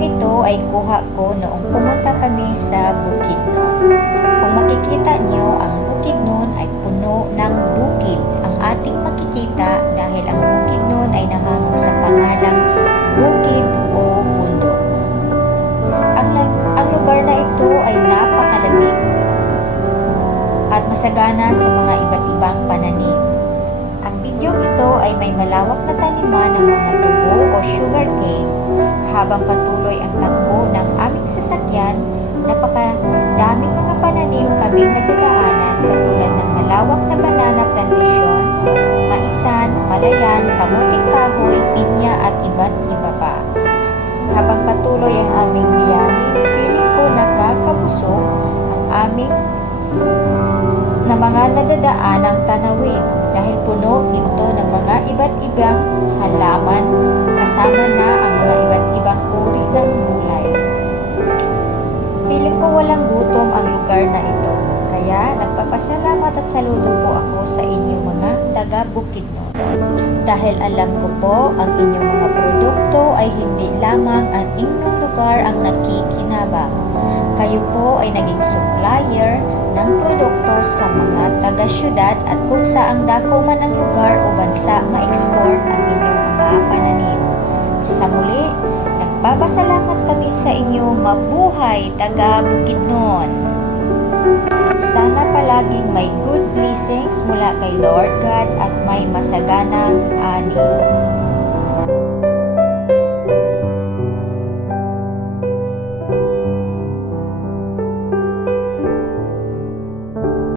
bidyong ito ay kuha ko noong pumunta kami sa Bukidnon. Kung makikita nyo, ang Bukidnon ay puno ng bukid ang ating makikita dahil ang Bukidnon ay nahango sa pangalang bukid o bundok. Ang lugar na ito ay napakalamig at masagana sa mga iba't ibang pananim. Ang bidyong ito ay may malawak na taniman ng mga tubo o sugarcane. Habang patuloy ang takbo ng aming sasakyan, napakadaming mga pananim kaming nagdadaanan katulad ng malawak na banana plantations, maisan, palayan, kamuting kahoy, pinya at iba't iba pa. Habang patuloy ang aming biyahe, feeling ko nakakabusog ang aming na mga nadadaanang tanawin dahil puno ito ng mga iba't ibang halaman kasama na ang mga iba't ibang uri ng gulay. Feeling ko walang gutom ang lugar na ito, kaya nagpapasalamat at saludo po ako sa inyong mga taga-Bukidnon. Dahil alam ko po ang inyong mga produkto ay hindi lamang ang inyong lugar ang nakikinabang. Kayo po ay naging supplier ng produkto sa mga taga-syudad at kung saang dako man ang lugar o bansa ma-export ang inyong mga pananim. Sa muli, nagpapasalamat kami sa inyo. Mabuhay taga-Bukidnon! Sana palaging may good blessings mula kay Lord God at may masaganang ani.